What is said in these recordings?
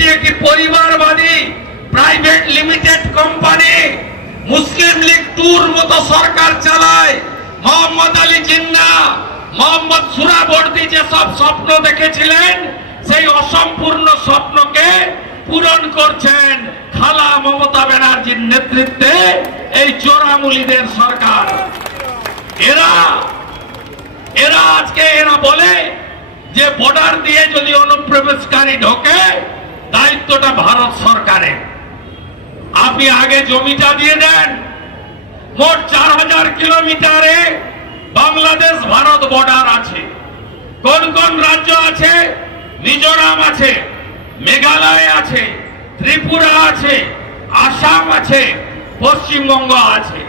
এটি একটি পরিবারবাদী private limited company. Muslim League টুর মতো সরকার চালায়। মোহাম্মদ আলী জিন্না, মোহাম্মদ সুরাবর্দী যেসব স্বপ্ন দেখেছিলেন, সেই অসম্পূর্ণ স্বপ্নকে পূরণ করছেন খালা মমতা ব্যানার্জির নেতৃত্বে এই চোরামুলিদের সরকার। এরা এরা আজকে এরা বলে যে বর্ডার দিয়ে যদি অনুপ্রবেশকারী ঢোকে দায়িত্বটা ভারত সরকারের। আপনি আগে জমিটা দিয়ে দেন, মোট চার হাজার কিলোমিটারে বাংলাদেশ ভারত বর্ডার আছে। কোন কোন রাজ্য আছে? মিজোরাম আছে, মেঘালয় আছে, ত্রিপুরা আছে, আসাম আছে, পশ্চিমবঙ্গ আছে।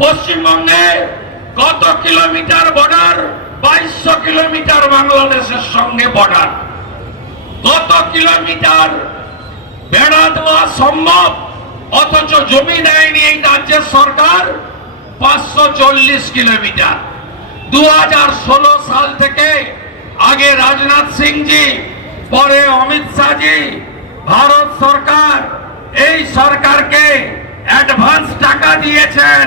পশ্চিমবঙ্গে কত কিলোমিটার বর্ডার বাইশশো কিলোমিটার বাংলাদেশের সঙ্গে বর্ডার কত কিলোমিটার বেড়া দেওয়া সম্ভব, অথচ জমি দেয়নি এই রাজ্যের সরকার পাঁচশো চল্লিশ কিলোমিটার। দু হাজার ষোলো সাল থেকে আগে রাজনাথ সিংজি, পরে অমিত শাহজি, ভারত সরকার, এই সরকারকে অ্যাডভান্স টাকা দিয়েছেন।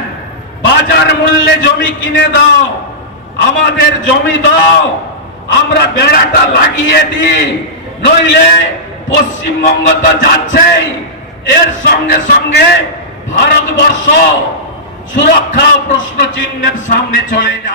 বাজার মূল্যে জমি কিনে দাও, আমাদের জমি দাও, আমরা বেড়াটা লাগিয়ে দিই। নইলে পশ্চিমবঙ্গ তো যাচ্ছেই। এর সঙ্গে সঙ্গে ভারতবর্ষ সুরক্ষা প্রশ্ন চিহ্নের সামনে চলে যাচ্ছে।